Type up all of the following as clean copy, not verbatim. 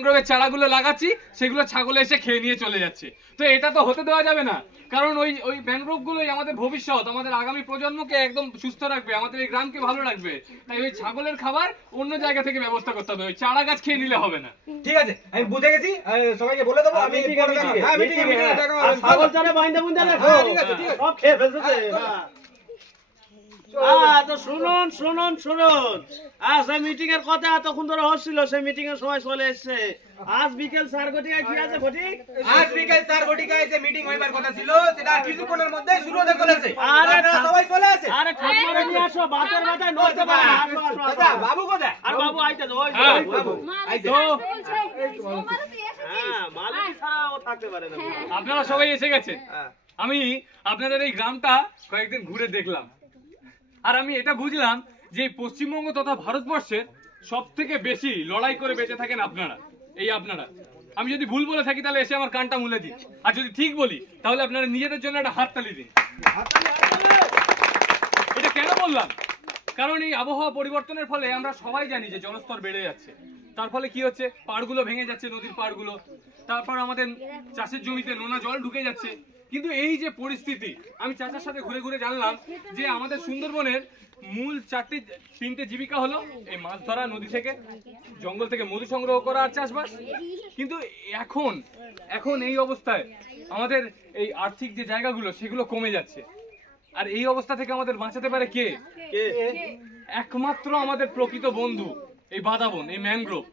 ম্যানগ্রোভের চারাগুলো লাগাচ্ছি সেগুলো ছাগলে এসে খেয়ে নিয়ে চলে যাচ্ছে। তো এটা তো হতে দেওয়া যাবে না, কারণ ওই ম্যানগ্রোভগুলোই আমাদের ভবিষ্যৎ, আমাদের আগামী প্রজন্মকে একদম সুস্থ রাখবে, আমাদের এই গ্রামকে ভালো রাখবে। তাই ওই ছাগলের খাবার অন্য জায়গা থেকে ব্যবস্থা করতে হবে, ওই চারা গাছ খেয়ে নিলে হবে না। ঠিক আছে, আমি বুঝে গেছি, সবাইকে বলে দেবো। আমি ছাগল চারা বাইন্দা বুন্দা রাখো। ঠিক আছে, ঠিক আছে, সব খেয়ে ফেলছে। তো শুনুন শুনুন শুনুন, সেই মিটিং এর কথা এতক্ষণ ধরে হচ্ছিল, সেই মিটিং এর সময় চলে এসছে। আজ বিকেল 4 ঘটিকায় কি আছে ফটিক? আজ বিকেল 4 ঘটিকায় যে মিটিং হইবার কথা ছিল সেটা কিছুক্ষণের মধ্যে শুরু হতে চলেছে। আপনারা সবাই চলে আসে। আরে ঠাকুমারে নিয়ে আসো, বাতের মাথায় নড়তে পারে। আসো আসো আচ্ছা, বাবু কোথায়? আর বাবু আইতে দাও। ওই বাবু আইতে। হ্যাঁ, মালিক ছাড়াও থাকতে পারে না। আপনারা সবাই এসে গেছেন। আমি আপনাদের এই গ্রামটা কয়েকদিন ঘুরে দেখলাম, আর আমি এটা বুঝলাম যে পশ্চিমবঙ্গ তথা ভারতবর্ষের সব থেকে বেশি লড়াই করে বেঁচে থাকেন আপনারা, এই আপনারা। আমি যদি ভুল বলে থাকি তাহলে এসে আমার কানটা মুলে দিন, আর যদি ঠিক বলি তাহলে আপনারা নিজেদের জন্য একটা হাততালি দিন। এটা কেন বললাম? কারণ এই আবহাওয়া পরিবর্তনের ফলে আমরা সবাই জানি যে জলস্তর বেড়ে যাচ্ছে, তার ফলে কি হচ্ছে, পাড়গুলো ভেঙে যাচ্ছে, নদীর পাড়গুলো, তারপর আমাদের চাষের জমিতে নোনা জল ঢুকে যাচ্ছে। কিন্তু এই যে পরিস্থিতি, আমি চাচার সাথে ঘুরে ঘুরে জানলাম যে আমাদের সুন্দরবনের মূল 3টে জীবিকা হলো এই মাছ ধরা, নদী থেকে জঙ্গল থেকে মধু সংগ্রহ করা আর চাষবাস। কিন্তু এখন এই অবস্থায় আমাদের এই আর্থিক যে জায়গাগুলো সেগুলো কমে যাচ্ছে, আর এই অবস্থা থেকে আমাদের বাঁচাতে পারে কে? একমাত্র আমাদের প্রকৃত বন্ধু এই বাদাবন, এই ম্যানগ্রোভ।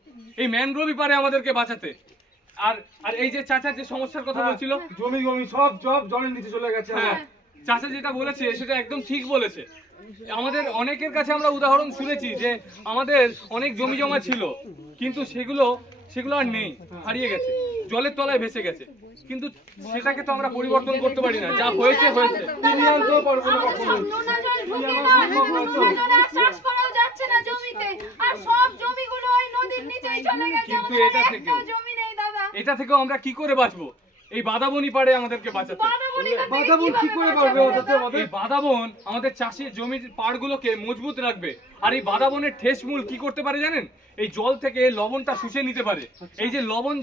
এই ম্যানগ্রোভই পারে আমাদেরকে বাঁচাতে। আর এই যে চাচার যে সমস্যার কথা বলছিল, জমি সব জলের নিচে চলে গেছে। হ্যাঁ, চাচা যেটা বলেছে সেটা একদম ঠিক বলেছে। আমাদের অনেকের কাছে আমরা উদাহরণ শুনেছি যে আমাদের অনেক জমি জমা ছিল, কিন্তু সেগুলো আর নেই, হারিয়ে গেছে, জলের তলায় ভেসে গেছে। কিন্তু সেটাকে তো আমরা পরিবর্তন করতে পারি না, যা হয়েছে হয়েছে। কিন্তু এটা থেকেও আমরা কি করে বাঁচবো? এই বাদাবনই পারে আমাদেরকে বাঁচাতে। বাদাবন কি করে পারবে? এই বাদাবন আমাদের চাষের জমির পাড়গুলোকে মজবুত রাখবে। আর এই বাদাবনের ঠেস মূল কি করতে পারে জানেন? এই জল থেকে লবণটা শুষে নিতে পারে। এই যে লবণ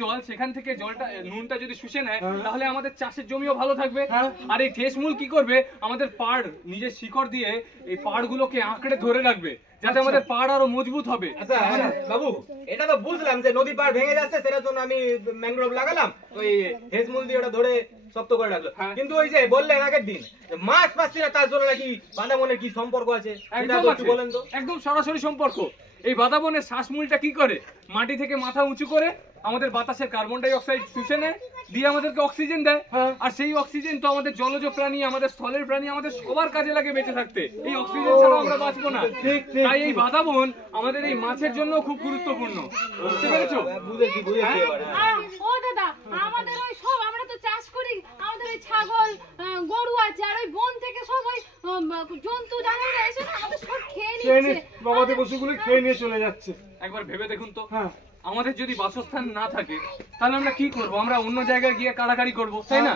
জল সেখান থেকে জলটা, নুনটা যদি শুষে নেয় তাহলে আমাদের চাষের জমিও ভালো থাকবে। আর এই ঠেস মূল কি করবে? আমাদের পাড় নিজের শিকড় দিয়ে এই পাড়গুলোকে আঁকড়ে ধরে রাখবে, যাতে আমাদের পাড় আরো মজবুত হবে। আচ্ছা বাবু, এটা তো বুঝলাম যে নদী পাড় ভেঙে যাচ্ছে, সেটার জন্য আমি ম্যানগ্রোভ লাগালাম, ওই হেজমুল দিয়ে ওটা ধরে শক্ত করে রাখলো। কিন্তু ওই যে বললেন আগের দিন মাছ পাচ্ছি না, তার জন্য নাকি বাদাবনের কি সম্পর্ক আছে? বলেন তো। একদম সরাসরি সম্পর্ক। এই বাদাবনের শ্বাসমূলটা কি করে? মাটি থেকে মাথা উঁচু করে আমাদের বাতাসের কার্বন ডাই অক্সাইড শুষে নেয়, দিয়ে আমাদেরকে অক্সিজেন দেয়। আর সেই অক্সিজেন তো আমাদের জলজ প্রাণী, আমাদের স্থলের প্রাণী, আমাদের সবার কাজে লাগে বেঁচে থাকতে। এই অক্সিজেন ছাড়া আমরা বাঁচবো না। তাই এই বাদাবন আমাদের এই মাছের জন্য খুব গুরুত্বপূর্ণ। বুঝতে পেরেছো? বুঝেছি। ও দাদা, আমাদের ওই সব আমরা তো চাষ করি, আমাদের ওই ছাগল গরু আছে, আর ওই বন থেকে সব ওই জন্তু জানোয়াররা এসে না আমাদের সব খেয়ে নিচ্ছে, গবাদি পশুগুলো খেয়ে নিয়ে চলে যাচ্ছে। একবার ভেবে দেখুন তো, আমাদের যদি বাসস্থান না থাকে তাহলে আমরা কি করব? আমরা অন্য জায়গায় গিয়ে কাড়াকাড়ি করব, তাই না?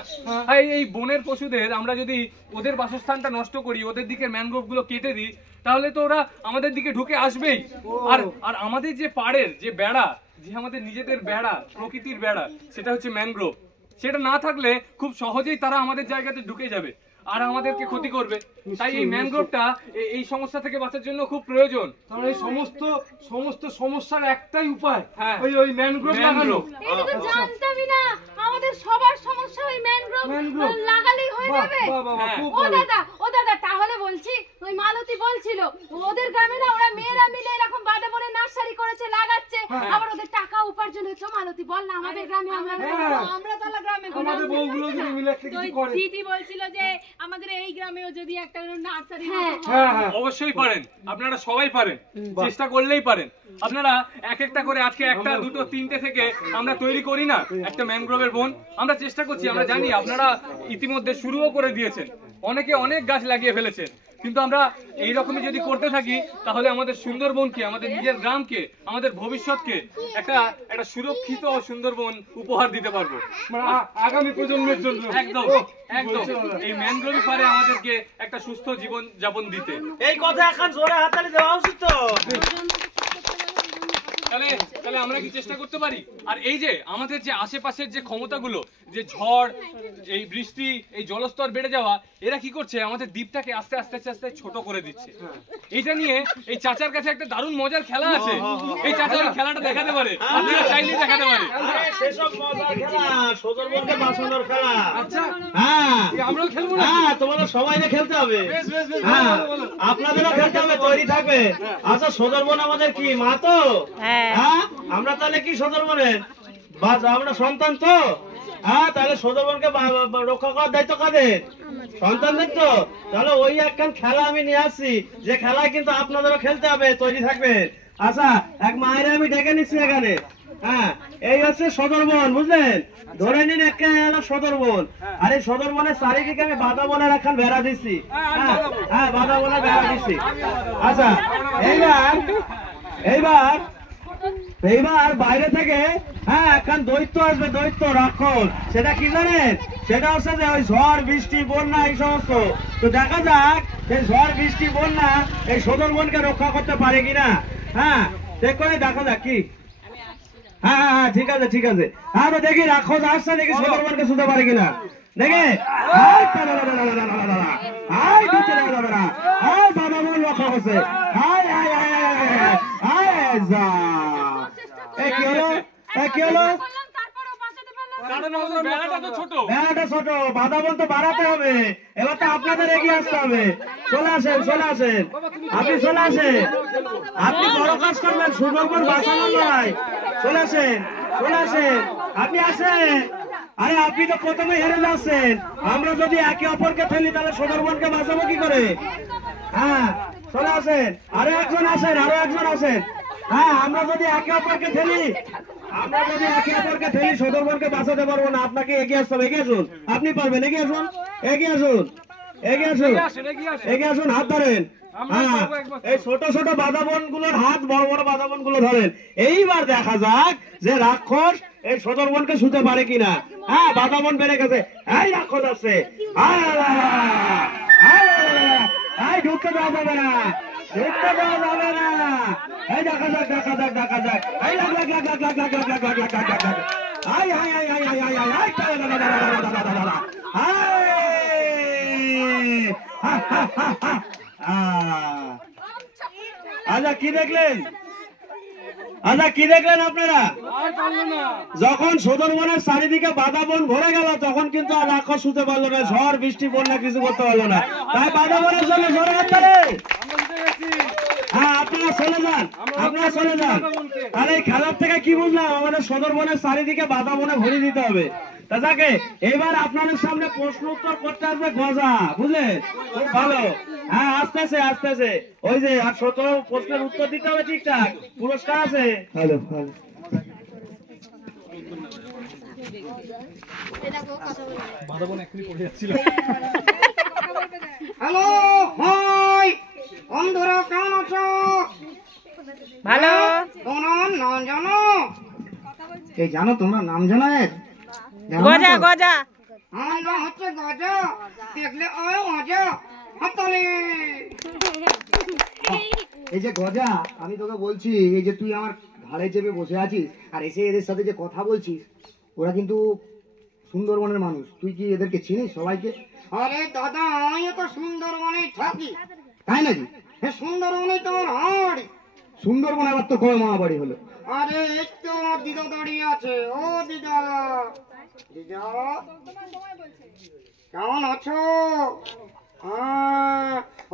এই বনের পশুদের আমরা যদি ওদের বাসস্থানটা নষ্ট করি, ওদের দিকে ম্যানগ্রোভ গুলো কেটে দিই, তাহলে তো ওরা আমাদের দিকে ঢুকে আসবেই। আর আমাদের যে পাড়ের যে বেড়া, যে আমাদের নিজেদের বেড়া, প্রকৃতির বেড়া, সেটা হচ্ছে ম্যানগ্রোভ। সেটা না থাকলে খুব সহজেই তারা আমাদের জায়গাতে ঢুকে যাবে আর আমাদেরকে ক্ষতি করবে। তাই এই ম্যানগ্রোভটা এই সমস্যা থেকে বাঁচার জন্য খুব প্রয়োজন। তাহলে এই সমস্ত সমস্যার একটাই উপায়, ওই ম্যানগ্রোভ লাগানো। এটা তো জানতামই না, আমাদের সবার সমস্যা ওই ম্যানগ্রোভ লাগালেই হয়ে যাবে। ও দাদা তাহলে বলছি, ওই মালতী বলছিল ওদের গ্রামে না ওরা মেয়েরা মিলে এরকম বাদাবনের নার্সারি করেছে, লাগাচ্ছে, আবার ওদের টাকা উপার্জন হচ্ছে। মালতী বল না, আমাদের গ্রামে আমরা তালা গ্রামে আমাদের বউগুলো যদি মিলে একটা কিছু করে। দিদি বলছিল যে আমাদের এই গ্রামেও যদি একটা নার্সারি। অবশ্যই পারেন, আপনারা সবাই পারেন, চেষ্টা করলেই পারেন। আপনারা এক একটা করে, আজকে একটা, দুটো, তিনটে থেকে আমরা তৈরি করি না একটা ম্যানগ্রোভের বন। আমরা চেষ্টা করছি, আমরা জানি আপনারা ইতিমধ্যে শুরুও করে দিয়েছেন, অনেকে অনেক গাছ লাগিয়ে ফেলেছেন। কিন্তু আমরা এইরকমই যদি করতে থাকি তাহলে আমাদের সুন্দরবনকে, আমাদের নিজের গ্রামকে, আমাদের ভবিষ্যৎকে একটা সুরক্ষিত ও সুন্দরবন উপহার দিতে পারবো, আগামী প্রজন্মের জন্য। একদম এই ম্যানগ্রোভই পারে আমাদেরকে একটা সুস্থ জীবন যাপন দিতে। এই কথা এখন জোরে হাততালি দেওয়া উচিত তো। তাহলে তাহলে আমরা কি চেষ্টা করতে পারি? আর এই যে আমাদের যে আশেপাশের যে ক্ষমতাগুলো, যে ঝড়, এই বৃষ্টি, এই জলস্তর বেড়ে যাওয়া, এরা কি করছে আমাদের দ্বীপটাকে আস্তে আস্তে আস্তে আস্তে ছোট করে দিচ্ছে। এইটা নিয়ে এই চাচার কাছে একটা দারুণ মজার খেলা আছে, এই চাচা ওই খেলাটা দেখাতে পারে, আপনারা চাইলেই দেখাতে পারে। সেসব মজার খেলা, সদরবনকে বাঁচানোর খেলা। আচ্ছা, হ্যাঁ আমরাও খেলবো না? হ্যাঁ, তোমাদের সবাইকে খেলতে হবে। বেশ বেশ বেশ, হ্যাঁ, বলো, বলো। আপনাদেরও খেলতে হবে, তৈরি থাকবে। আচ্ছা, সদরবন আমাদের কি মা তো? হ্যাঁ, আমরা তাহলে কি সদরবনের আমরা সন্তান তো? হ্যাঁ, তাহলে সদরবনকে রক্ষা করার দায়িত্ব কাদের? সন্তানদের তো। তাহলে ওই একখান খেলা আমি নিয়ে আসছি, যে খেলায় কিন্তু আপনাদেরও খেলতে হবে, তৈরি থাকবে। আচ্ছা, এক মায়ের আমি ডেকে নিচ্ছি এখানে। হ্যাঁ, এই হচ্ছে সদরবন, বুঝলেন? ধরে নিন একটা সদরবন, আর এই সদরবনের চারিদিকে আমি বাধা বনের একখান বেড়া দিচ্ছি। হ্যাঁ, বাধা বনের বেড়া দিচ্ছি। আচ্ছা, এইবার বাইরে থেকে হ্যাঁ একখান দৈত্য আসবে, দৈত্য রাক্ষস। সেটা কি জানেন? সেটা হচ্ছে যে ওই ঝড় বৃষ্টি বন্যা এই সমস্ত। তো দেখা যাক এই ঝড় বৃষ্টি বন্যা এই সদরবনকে রক্ষা করতে পারে কিনা। হ্যাঁ, চেক করে দেখা যাক কি। হ্যাঁ হ্যাঁ হ্যাঁ, ঠিক আছে ঠিক আছে। হ্যাঁ, তো দেখি রাক্ষস আসছে, দেখি সদরবনকে শুতে পারে কিনা দেখে। বাবা বল রক্ষা করছে। কি হলো? কি হলো? বেড়াটা ছোট, বাধা বল তো বাড়াতে হবে। এবার তো আপনাদের এগিয়ে আসতে হবে। চলে আসেন, চলে আসেন, আপনি চলে আসেন। আপনি বড় কাজ করবেন, সুন্দরবন বাঁচানোর লড়াই। চলে আসেন, চলে আসেন, আপনি আসেন। আরে আপনি তো প্রথমে হেরে যাচ্ছেন। আমরা যদি একে অপরকে ফেলি তাহলে সুন্দরবনকে বাঁচাবো কি করে? হ্যাঁ, চলে আসেন, আরো একজন আসেন, আরো একজন আসেন। হ্যাঁ, আমরা যদি একে অপরকে ফেলি সুন্দরবনকে বাঁচাতে পারবো না। আপনাকে এগিয়ে আসতে হবে। এগিয়ে আসুন, আপনি পারবেন। এগিয়ে আসুন, এগিয়ে আসুন, এগিয়ে আসুন, এগিয়ে আসুন, হাত ধরেন। হ্যাঁ, এই ছোট ছোট বাঁধাবন গুলোর হাত, বড় বড় বাঁধাবন গুলো ধরেন। এইবার দেখা যাক যে রাক্ষস এই সদরবনকে শুতে পারে কিনা। হ্যাঁ, বাঁধাবন বেড়ে গেছে। এই রাক্ষস আসছে, ঢুকতে দেওয়া যাবে না, ঢুকতে দেওয়া যাবে না। এই দেখা যাক, দেখা যাক, দেখা যাক। এই লাগ লাগ লাগ লাগ লাগ লাগ লাগ লাগ লাগ লাগ লাগ লাগ। I I I I I I I I আচ্ছা, কি দেখলেন? আচ্ছা, কি দেখলেন আপনারা? যখন সুন্দরবনের চারিদিকে বাঁধাবন ভরে গেল তখন কিন্তু আর রাক্ষস শুতে পারলো না, ঝড় বৃষ্টি বন্যা কিছু করতে পারলো না। তাই বাঁধাবনের জন্য ঝড়ে হাত। হ্যাঁ, আপনারা চলে যান, আপনারা চলে যান। আর এই খেলার থেকে কি বুঝলাম? আমাদের সুন্দরবনের চারিদিকে বাঁধাবনে ভরে দিতে হবে। তাকে এবার আপনাদের সামনে প্রশ্ন উত্তর করতে আসবে গজা, বুঝলেন? খুব ভালো। হ্যাঁ, আসতেছে আসতেছে। ওই যে আর 17 প্রশ্নের উত্তর দিতে হবে ঠিকঠাক, পুরস্কার আছে। হ্যালো হ্যালো, হ্যালো, হাই বন্ধুরা, কেমন আছো? ভালো। তোমার নাম জানো? এই জানো, তোমরা নাম জানো? গজা গজা। আমার নাম হচ্ছে গজা। দেখলে ওই মজা হাততালি। এই যে গজা, আমি তোকে বলছি, এই যে তুই আমার ঘাড়ে চেপে বসে আছিস আর এসে এদের সাথে যে কথা বলছিস, ওরা কিন্তু সুন্দরবনের মানুষ। তুই কি এদেরকে চিনিস সবাইকে? আরে দাদা, আমি তো সুন্দরবনেই থাকি। তাই নাকি? হ্যাঁ, সুন্দরবনেই তো আমার হাড়ি। সুন্দরবন আবার তো কবে মামাবাড়ি হলো? আরে এই তো আমার দিদা দাঁড়িয়ে আছে। ও দিদা, দিদা কেমন আছো?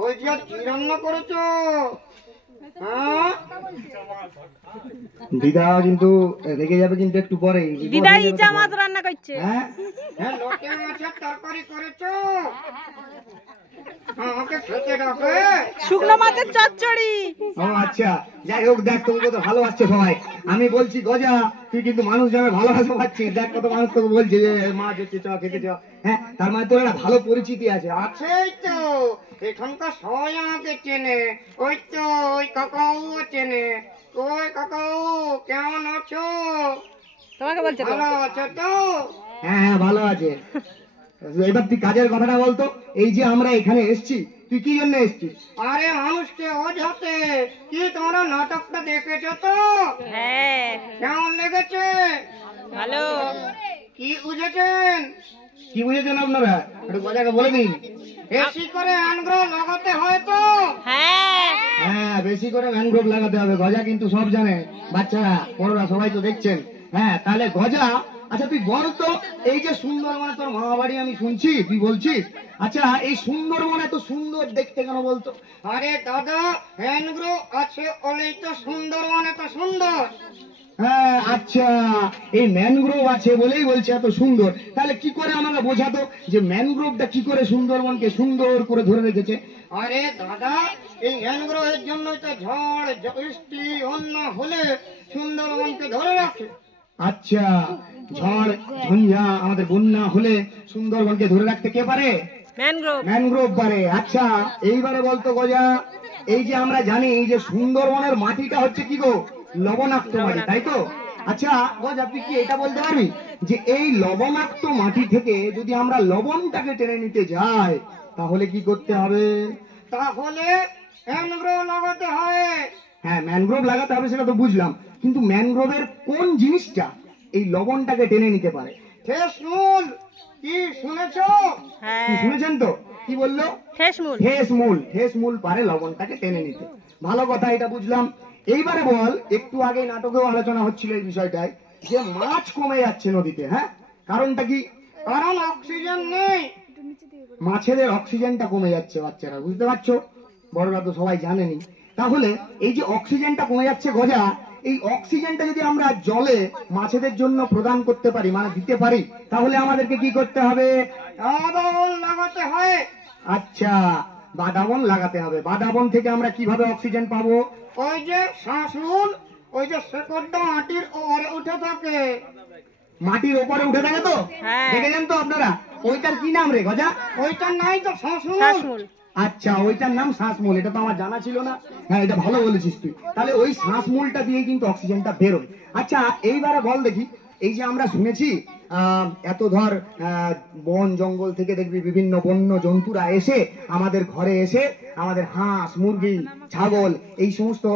ওই যে কি রান্না করেছো? দিদা কিন্তু রেগে যাবে, কিন্তু একটু পরে। দিদা ইচা মাছ রান্না করছে। হ্যাঁ হ্যাঁ, লোটে মাছের তরকারি করেছো? আমাকে খেতে ডাকে। শুকনো মাছের চচ্চড়ি। ও আচ্ছা, যাই হোক, দেখ তোকে কত ভালোবাসছে সবাই। আমি বলছি গজা, তুই কিন্তু মানুষ যাবে ভালোবাসা পাচ্ছিস। দেখ কত মানুষ তোকে বলছে যে মাছ হচ্ছে, চ খেতে চ। হ্যাঁ, তার মানে তোর একটা ভালো পরিচিতি আছে। আছেই তো, এখানকার সবাই আমাকে চেনে। ওই তো ওই কাকাও চেনে। ওই কাকাও, কেমন আছো? তোমাকে বলছে তো। ভালো আছো তো? হ্যাঁ হ্যাঁ, ভালো আছে। এবার তুই কাজের কথাটা বলতো। এই যে আমরা এখানে এসছি, তুই কি জন্য এসছিস? আরে মানুষকে ওঝাতে। কি তোমরা নাটকটা দেখেছো তো? হ্যাঁ কেমন লেগেছে? ভালো। কি বুঝেছেন? কি বুঝেছেন আপনারা? একটু গজাকে বলে দিন। বেশি করে ম্যানগ্রোভ লাগাতে হয় তো? হ্যাঁ হ্যাঁ, বেশি করে ম্যানগ্রোভ লাগাতে হবে। গজা কিন্তু সব জানে, বাচ্চারা বড়রা সবাই তো দেখছেন। হ্যাঁ, তাহলে গজা, আচ্ছা তুই বল তো, এই যে সুন্দরবনে তোর মামা বাড়ি আমি শুনছি তুই বলছিস, আচ্ছা এই সুন্দরবন এত সুন্দর দেখতে কেন বলতো? আরে দাদা, ম্যানগ্রোভ আছে বলেই তো সুন্দরবন এত সুন্দর। হ্যাঁ আচ্ছা, এই ম্যানগ্রোভ আছে বলেই বলছে এত সুন্দর। তাহলে কি করে আমাকে বোঝাতো যে ম্যানগ্রোভটা কি করে সুন্দরবনকে সুন্দর করে ধরে রেখেছে? আরে দাদা, এই ম্যানগ্রোভের জন্যই তো ঝড় বৃষ্টি অন্য হলে সুন্দরবনকে ধরে রাখে। আচ্ছা, ঝড় ঝঞ্ঝা আমাদের বন্যা হলে সুন্দরবনকে ধরে রাখতে কে পারে? ম্যানগ্রোভ। ম্যানগ্রোভ পারে। আচ্ছা এইবারে বলতো গজা, এই যে আমরা জানি যে সুন্দরবনের মাটিটা হচ্ছে কি গো, লবণাক্ত মাটি, তাই তো? আচ্ছা গজা, তুই কি এটা বলতে পারবি যে এই লবণাক্ত মাটি থেকে যদি আমরা লবণটাকে টেনে নিতে যাই তাহলে কি করতে হবে? তাহলে ম্যানগ্রোভ লাগাতে হয়। হ্যাঁ, ম্যানগ্রোভ লাগাতে হবে সেটা তো বুঝলাম, কিন্তু ম্যানগ্রোভের কোন জিনিসটা এই লবণটাকে টেনে নিতে পারে? ঠেসমূল, কি শুনেছো? হ্যাঁ কি শুনেছেন তো? কি বললো? ঠেসমূল। ঠেসমূল। ঠেসমূল পারে লবণটাকে টেনে নিতে। ভালো কথা, এটা বুঝলাম। এইবারে বল, একটু আগে নাটকেও আলোচনা হচ্ছিল এই বিষয়টায় যে মাছ কমে যাচ্ছে নদীতে। হ্যাঁ, কারণটা কি? কারণ অক্সিজেন নেই। মাছেদের অক্সিজেনটা কমে যাচ্ছে, বাচ্চারা বুঝতে পারছো, বড়রা তো সবাই জানেনি। তাহলে এই যে অক্সিজেনটা কমে যাচ্ছে গজা, এই অক্সিজেনটা যদি আমরা জলে মাছেদের জন্য প্রদান করতে পারি, মানে দিতে পারি, তাহলে আমাদেরকে কি করতে হবে? বাদাবন লাগাতে হয়। আচ্ছা, বাদাবন লাগাতে হবে। বাদাবন থেকে আমরা কিভাবে অক্সিজেন পাবো? ওই যে শ্বাসমূল, ওই যে শেকড়টা মাটির ওপরে উঠে থাকে। মাটির ওপরে উঠে থাকে তো? হ্যাঁ। দেখেছেন তো আপনারা? ওইটার কি নাম রে গজা? ওইটার নাই তো শ্বাসমূল। শ্বাসমূল। আচ্ছা, ওইটার নাম শ্বাসমূল। এটা তো আমার জানা ছিল না। হ্যাঁ, এটা ভালো বলেছিস তুই। তাহলে ওই শ্বাসমূলটা দিয়ে কিন্তু অক্সিজেনটা বেরোয়। আচ্ছা এইবারে বল দেখি, এই যে আমরা শুনেছি এত ধর বন জঙ্গল থেকে দেখবি বিভিন্ন বন্য জন্তুরা এসে আমাদের ঘরে এসে আমাদের হাঁস মুরগি ছাগল এই সমস্ত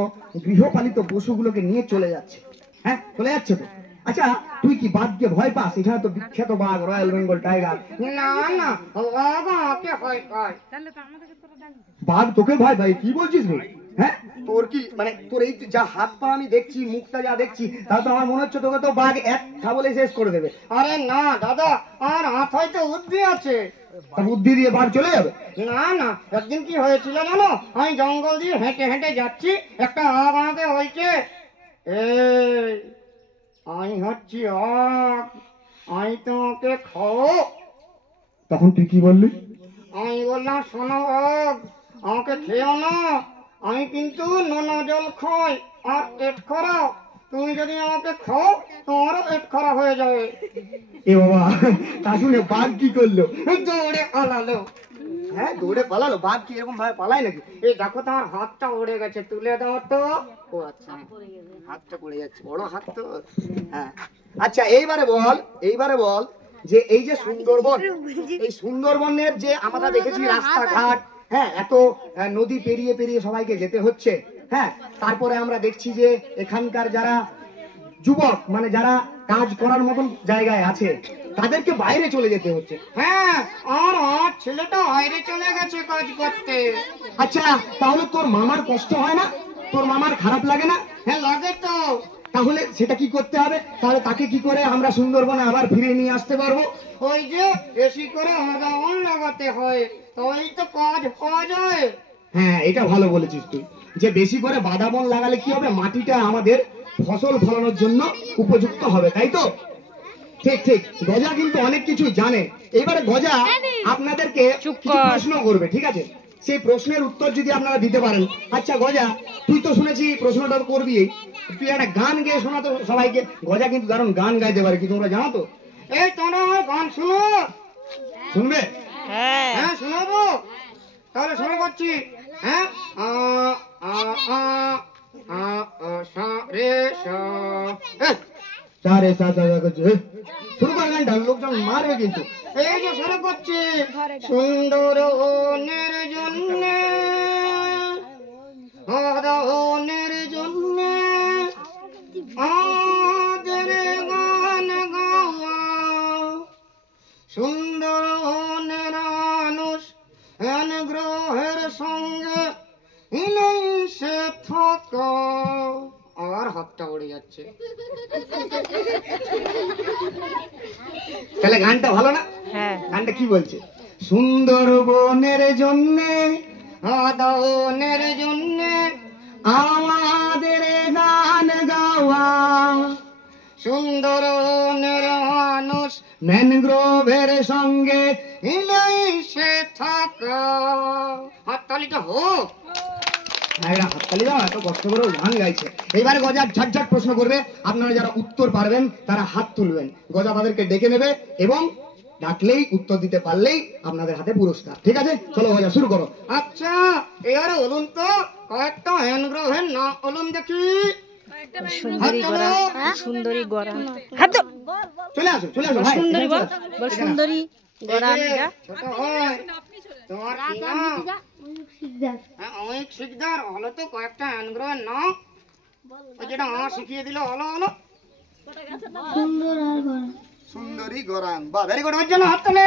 গৃহপালিত পশুগুলোকে নিয়ে চলে যাচ্ছে। হ্যাঁ, চলে যাচ্ছে তো। আচ্ছা, তুই কি বাঘকে ভয় পাস? এখানে তো বিখ্যাত বাঘ রয়্যাল বেঙ্গল টাইগার। না না, বাবা আমাকে ভয় পায়। বাঘ তোকে ভয় পায়? কি বলছিস রে? হ্যাঁ, তোর কি মানে তোর এই যা হাত পা আমি দেখছি, মুখটা যা দেখছি, তাহলে তো আমার মনে হচ্ছে তোকে তো বাঘ এক খাবলে শেষ করে দেবে। আরে না দাদা, আমার হাত হয়তো বুদ্ধি আছে। তা বুদ্ধি দিয়ে বাঘ চলে যাবে? না না, একদিন কি হয়েছিল জানো? আমি জঙ্গল দিয়ে হেঁটে হেঁটে যাচ্ছি, একটা বাঘ আমাকে বলছে, এই আমি হচ্ছি বাঘ, আমি তোমাকে খাবো। তখন তুই কি বললি? আমি বললাম, শোনো বাঘ, আমাকে খেও না, আমি কিন্তু নোনা জল খাই আর পেট খারাপ। তুমি যদি আমাকে খাও তোমারও পেট খারাপ হয়ে যাবে। এ বাবা, তা শুনে বাঘ কি করলো? দৌড়ে পালালো। হ্যাঁ, দৌড়ে পালালো? বাঘ কি এরকম ভাবে পালায় নাকি? এই দেখো, তোমার হাতটা উড়ে গেছে, তুলে দাও তো। ও আচ্ছা, হাতটা পড়ে যাচ্ছে, বড় হাত তো। হ্যাঁ, আচ্ছা এইবারে বল যে এই যে সুন্দরবন, এই সুন্দরবনের যে আমরা দেখেছি রাস্তাঘাট, হ্যাঁ এত নদী পেরিয়ে পেরিয়ে সবাইকে যেতে হচ্ছে। হ্যাঁ, তারপরে আমরা দেখছি যে এখানকার যারা যুবক মানে যারা কাজ করার মতন জায়গায় আছে তাদেরকে বাইরে চলে যেতে হচ্ছে। হ্যাঁ, আমার ছেলেটা বাইরে চলে গেছে কাজ করতে। আচ্ছা, তাহলে তোর মামার কষ্ট হয় না? তোর মামার খারাপ লাগে না? হ্যাঁ লাগে তো। তাহলে সেটা কি করতে হবে? তাহলে তাকে কি করে আমরা সুন্দরবনে আবার ফিরিয়ে নিয়ে আসতে পারবো? ওই যে বেশি করে বাদাম লাগাতে হয়, তবেই তো কাজ পাওয়া যায়। হ্যাঁ, এটা ভালো বলেছিস তুই, যে বেশি করে বাদাবন লাগালে কি হবে, মাটিটা আমাদের ফসল ফলানোর জন্য উপযুক্ত হবে, তাই তো? ঠিক ঠিক, গজা কিন্তু অনেক কিছু জানে। এবারে গজা আপনাদেরকে কিছু প্রশ্ন করবে, ঠিক আছে? সেই প্রশ্নের উত্তর যদি আপনারা দিতে পারেন। আচ্ছা গজা, তুই তো শুনেছি প্রশ্নটা করবি, তুই একটা গান গেয়ে শোনা তো সবাইকে। গজা কিন্তু দারুণ গান গাইতে পারে, কি তোমরা জানো তো? এই তোমরা আমার গান শুনো। শুনবে? হ্যাঁ হ্যাঁ শোনাবো, তাহলে শুরু করছি। হ্যাঁ, রে সা। সারে সা সা করছে, শুরু করে গানটা লোকজন মারবে কিন্তু। এই যে শুরু করছি, সুন্দর বনের জন্যে বনের জন্যে আমাদের গান গাওয়া, সুন্দর বনের মানুষ গ্রহের সঙ্গে মিলেমিশে থাকা। আর হাতটা উড়ে যাচ্ছে। তাহলে গানটা ভালো না? হ্যাঁ। গানটা কি বলছে? সুন্দরবনের জন্যে বনের জন্যে আমাদের গান গাওয়া, সুন্দরবনের মানুষ ম্যানগ্রোভের সঙ্গে মিলেমিশে থাকা। হাততালিটা হোক। ভাইরা হাততালি দাও, এত কষ্ট করে গান গাইছে। এবারে গজা ঝটঝট প্রশ্ন করবে, আপনারা যারা উত্তর পারবেন তারা হাত তুলবেন, গজা তাদেরকে ডেকে নেবে এবং ডাকলেই উত্তর দিতে পারলেই আপনাদের হাতে পুরস্কার। ঠিক আছে, চলো গজা শুরু করো। আচ্ছা এবারে বলুন তো কয়েকটা ম্যানগ্রোভের নাম বলুন দেখি। সুন্দরী গরান, সুন্দরী গরান, হাত ধর। চলে আসো, চলে আসো ভাই। সুন্দরী বল, বল সুন্দরী গরান। ছোট হয় তোমার কি নাম? অনেক শিকদার। হলো তো কয়েকটা ম্যানগ্রোভের নাম, ওই যেটা আমার শিখিয়ে দিল। হলো হলো সুন্দরী গরান। বাহ, ভেরি গুড। ওর জন্য হাত তোলে।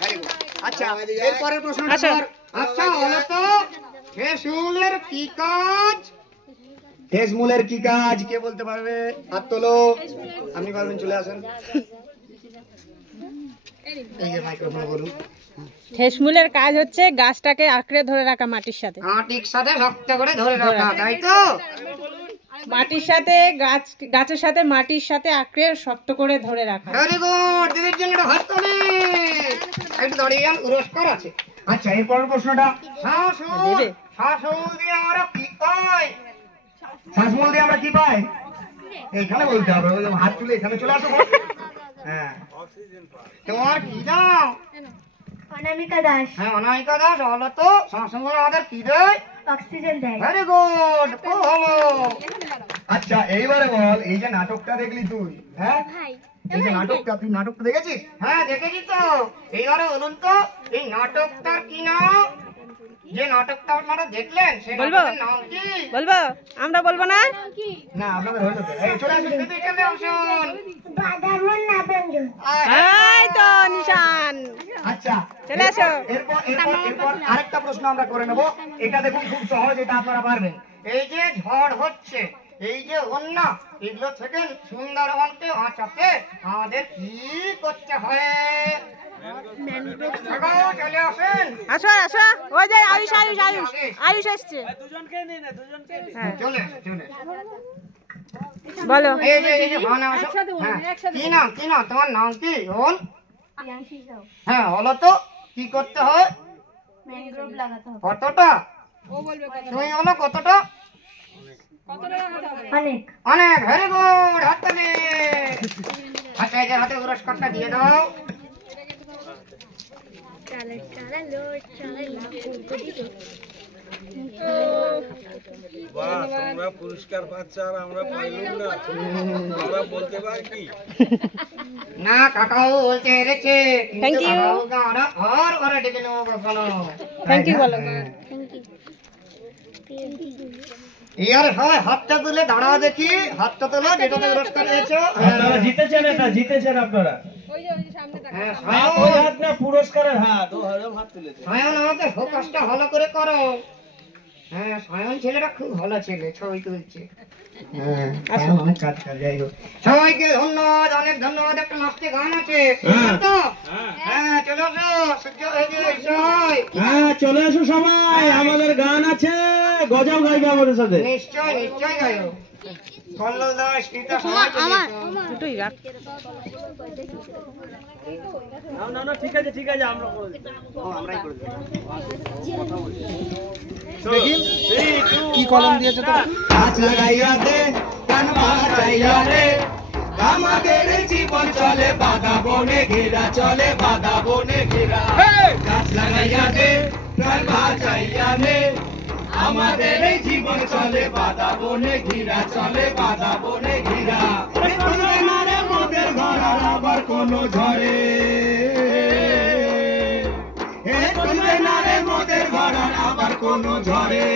Very good. আচ্ছা, এরপরের প্রশ্নটা আচ্ছা। তোমার। আচ্ছা হলো তো ফেসুলের কি কাজ? ফেসমূলের কি কাজ কে বলতে পারবে? হাত তোলো। আপনি পারবেন, চলে আসেন। এই যে মাইক্রোফোন বলুন। ঠেসমূলের কাজ হচ্ছে গাছটাকে আঁকড়ে ধরে রাখা মাটির সাথে। মাটির সাথে শক্ত করে ধরে রাখা, তাই তো? মাটির সাথে গাছের সাথে মাটির সাথে আঁকড়ে শক্ত করে ধরে রাখা। Very good. দিদির জন্য একটা হাত তোলে। একটু দাঁড়িয়ে যান, পুরস্কার আছে। আচ্ছা, এরপরের প্রশ্নটা। শাশুল, শাশুল দিয়ে আমরা কি পাই? শ্বাসমূল দিয়ে আমরা কি পাই? এইখানে বলতে হবে, ওই যে হাত তুলে এখানে চলে আসো। হ্যাঁ, তোমার কি নাম? অনামিকা দাস। হ্যাঁ অনামিকা দাস। হলো তো শাশুল আমাদের কি দেয়? অক্সিজেন দেয়। ভেরি গুড, খুব ভালো। আচ্ছা এইবারে বল, এই যে নাটকটা দেখলি তুই, হ্যাঁ এই যে নাটকটা, তুই নাটকটা দেখেছিস? হ্যাঁ দেখেছি তো। এইবারে বলুন তো এই নাটকটার কি নাম? যে নাটকটা আপনারা দেখলেন সেই বলবো? নাটকের নাম কি? বলবো? আমরা বলবো না? না, আপনাদের হয়ে যাবে। এই চলে আসুন। দিদি চলে আসুন। এই তো নিশান, আচ্ছা, চলে আসো। এরপর আরেকটা প্রশ্ন আমরা করে নেব। এটা দেখুন খুব সহজ, এটা আপনারা পারবেন। এই যে ঝড় হচ্ছে, এই যে বন্যা, এগুলো থেকে সুন্দরবনকে বাঁচাতে আমাদের কি করতে হয়? চলে আসেন। আসো আসো, ওই যে আয়ুষ আয়ুষ আয়ুষ আয়ুষ এসছে। হ্যাঁ চলে চলে বলো। এই যে ভানা আসো। হ্যাঁ, কি নাম তোমার নাম কি? বল। হ্যাঁ হলো তো কি করতে হয়? ম্যানগ্রোভ লাগাতে হবে। কতটা? তুমি বলো কতটা? অনেক। অনেক। ভেরি গুড, হাততালি। আচ্ছা এই যে হাতে পুরস্কারটা দিয়ে দাও। তোমরা পুরস্কার পাচ্ছ আর আমরা পাইলাম না, আমরা বলতে পারি কি? না কাকাও বলতে হেরেছে। Thank you. আর ঘরে ডেকে নেবো কখনো। থ্যাংক ইউ বলো। ইয়ার হয় হাতটা তুলে দাঁড়াও দেখি। হাতটা তোলো যেটাতে পুরস্কার পেয়েছো। আপনারা জিতেছেন, এটা জিতেছেন আপনারা। হ্যাঁ ওই হাত না, পুরস্কারের হাত। ও হাত তুলেছে। সায়ন আমাকে ফোকাসটা ভালো করে করো। হ্যাঁ সায়ন ছেলেটা খুব ভালো ছেলে, ছবি তুলছে। অনেক কাজ কাজ, যাই হোক। সবাইকে ধন্যবাদ, অনেক ধন্যবাদ। একটা নাচতে গান আছে তো? হ্যাঁ চলে আসো। সূর্য হয়ে গেছে, সবাই। হ্যাঁ চলে আসো সবাই, আমাদের গান আছে, গজল গাইবে আমাদের সাথে। নিশ্চয় নিশ্চয় গাইও। কল্লোল দাস স্মিতা সবাই চলে এসো। দুটোই রাখ। না না ঠিক আছে ঠিক আছে, আমরা করে দিই। আমরাই করে দেব। কি কলম দিয়েছে তো? গাছ লাগাইয়া দে, কান বাঁচাইয়া রে, আমাদের জীবন চলে বাধা বনে ঘেরা, চলে বাধা বনে ঘেরা। গাছ লাগাইয়া দে, কান বাঁচাইয়া রে, আমাদের জীবন চলে বাধা বনে ঘেরা, চলে বাধা বনে ঘেরা। মোদের ঘর কোনো ঝড়ে চলবে না রে মোদের ঘরার আবার কোনো ঝড়ে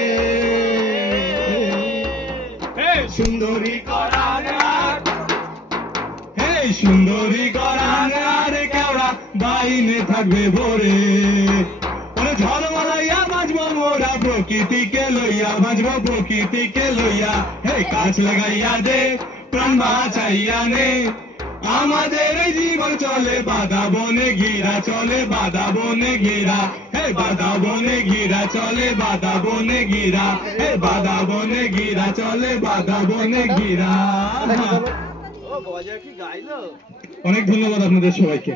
সুন্দরী করার সুন্দরী করার কেওড়া বাইনে থাকবে ভোরে ঝলমলাইয়া বাজবো মোরা প্রকৃতিকে লইয়া বাজবো প্রকৃতিকে লইয়া হে কাজ লাগাইয়া দে প্রাণ বাঁচাইয়া নে আমাদের জীবন চলে বাধা বনে ঘিরা চলে বাধা বনে ঘিরা হে বাধা বনে ঘিরা চলে বাধা বনে ঘিরা হে বাধা বনে ঘিরা চলে বাধা বনে ঘিরা। অনেক ধন্যবাদ আপনাদের সবাইকে।